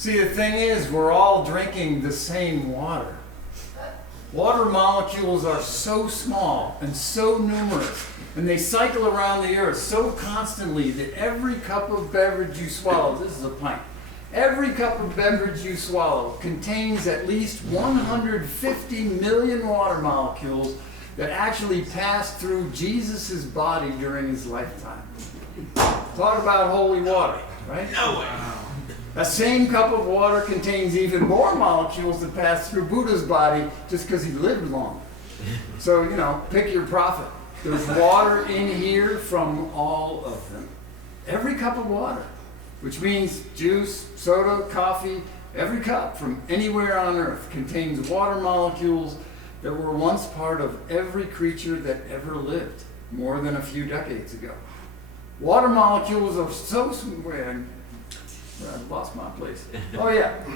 See, the thing is, we're all drinking the same water. Water molecules are so small and so numerous, and they cycle around the earth so constantly that every cup of beverage you swallow, this is a pint, every cup of beverage you swallow contains at least 150 million water molecules that actually passed through Jesus' body during his lifetime. Talk about holy water, right? No way. That same cup of water contains even more molecules that passed through Buddha's body just because he lived long. So, you know, pick your prophet. There's water in here from all of them. Every cup of water, which means juice, soda, coffee, every cup from anywhere on earth contains water molecules that were once part of every creature that ever lived more than a few decades ago. Water molecules are so small. I lost my place. Oh yeah. Water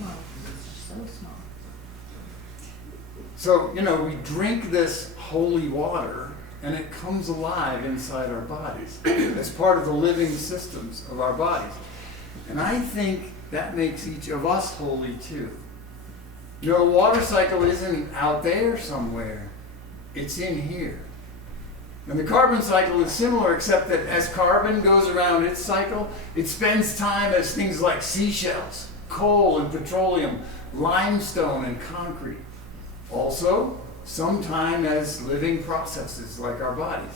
molecules are so small. So, you know, we drink this holy water and it comes alive inside our bodies as part of the living systems of our bodies. And I think that makes each of us holy too. You know, the water cycle isn't out there somewhere. It's in here. And the carbon cycle is similar, except that as carbon goes around its cycle, it spends time as things like seashells, coal and petroleum, limestone and concrete. Also, some time as living processes like our bodies.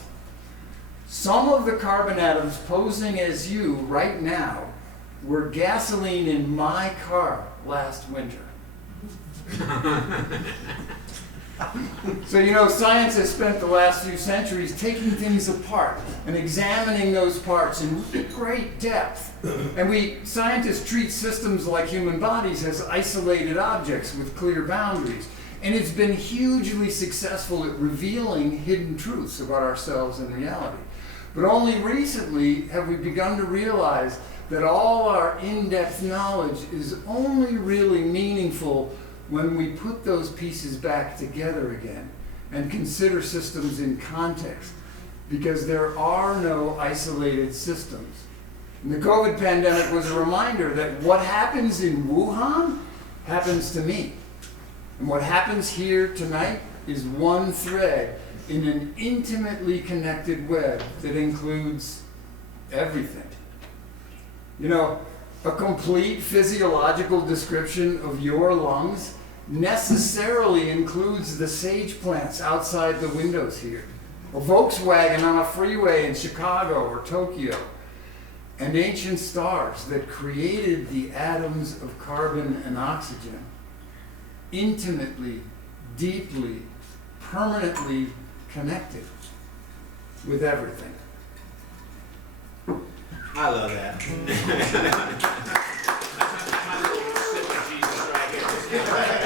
Some of the carbon atoms posing as you right now were gasoline in my car last winter. So, you know, science has spent the last few centuries taking things apart and examining those parts in great depth. And scientists treat systems like human bodies as isolated objects with clear boundaries. And it's been hugely successful at revealing hidden truths about ourselves and reality. But only recently have we begun to realize that all our in-depth knowledge is only really meaningful when we put those pieces back together again and consider systems in context, because there are no isolated systems. And the COVID pandemic was a reminder that what happens in Wuhan happens to me. And what happens here tonight is one thread in an intimately connected web that includes everything. You know, a complete physiological description of your lungs necessarily includes the sage plants outside the windows here, a Volkswagen on a freeway in Chicago or Tokyo, and ancient stars that created the atoms of carbon and oxygen, intimately, deeply, permanently connected with everything. I love that. That's my little sip of Jesus right here.